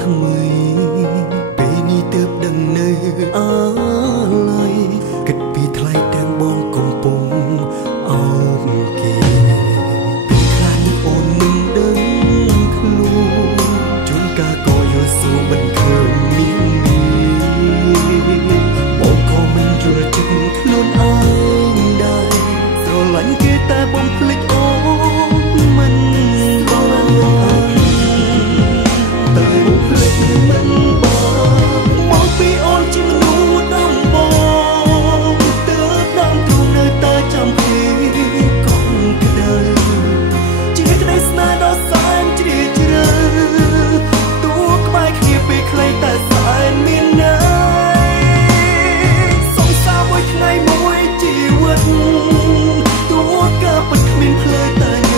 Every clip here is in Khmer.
ថ្មីពេលនេះទើបដឹងនៅអាឡ័យគិតពីថ្លៃទាំងបងកំពុងអោបគេពេលខ្លះនេះអូនមិនដឹងខ្លួនជួនកាលក៏យល់សួរមិនឃើញមានបងក៏មិនយល់ចិត្តខ្លួនឯងដែរស្រឡាញ់គេតែបងភ្លេចអូនមិនបានតែបងភ្លេចមិនបានមកពីអូនជាមនុស្សដំបងទើបដល់ទ្រូងនៅតែចាំពេលកុំក្តៅជាក្តីស្នេហ៍ដ៏សែនជ្រាលជ្រៅតួក្បែរគ្នាពេលខ្លីតែសែនមានន័យសង្សារមួយថ្ងៃមួយជីវិតតួក៏ពិតគ្មានភ្លើតែនៅ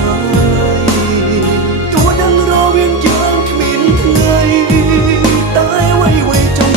តួដឹងរវាងយើងគ្មានថ្ងៃតែអ្វីៗចង់ចាំគ្មាន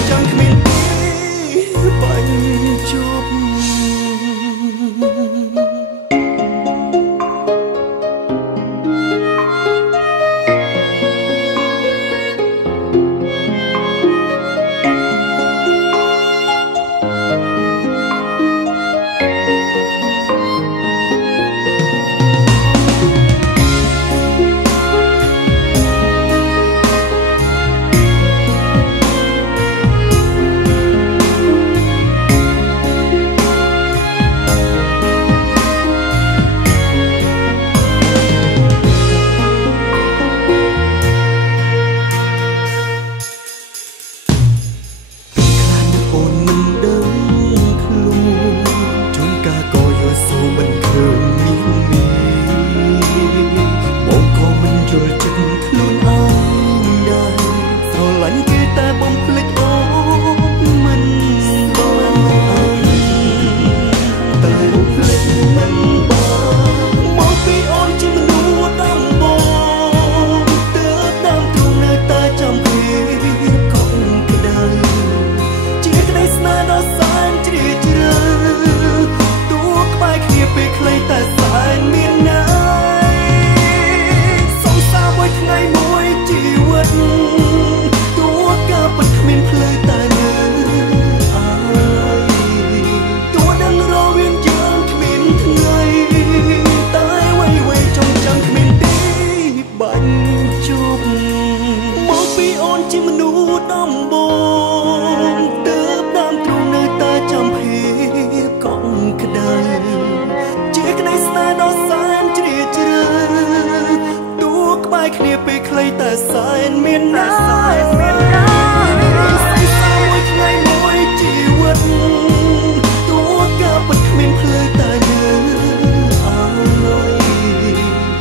ទីបញ្ចប់គ្នាពេលខ្លីតែសែនមានន័យសង្សារមួយថ្ងៃមួយជីវិតតួក៏ពិតគ្មានភ្លើតែនៅអាឡ័យ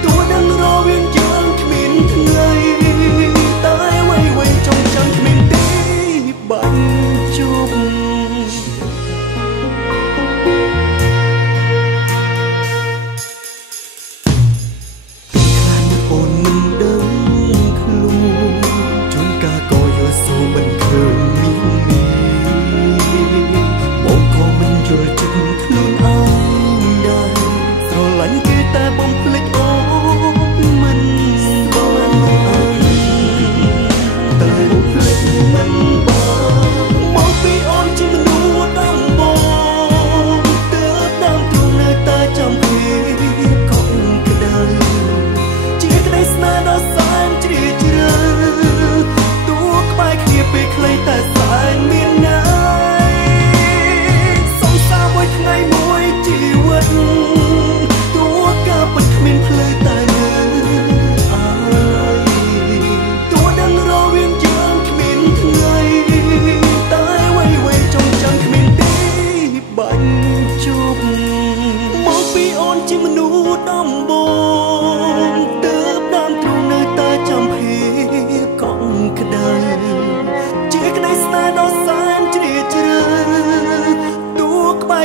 តួដឹងរវាងយើងគ្មានថ្ងៃតែអ្វីៗចង់ចាំគ្មានទីបញ្ចប់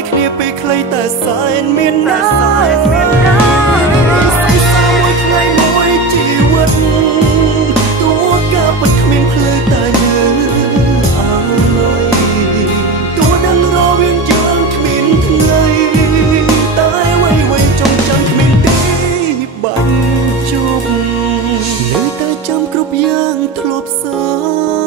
គ្នាពេលខ្លីតែសែនមានន័យសង្សារមួយថ្ងៃមួយជីវិតតួក៏ពិតគ្មានភ្លើតែនៅអាឡ័យតួដឹងរវាងយើងគ្មានថ្ងៃតែអ្វីៗចង់ចាំគ្មានទីបញ្ចប់នៅតែចាំគ្រប់ យ៉ាងធ្លាប់សា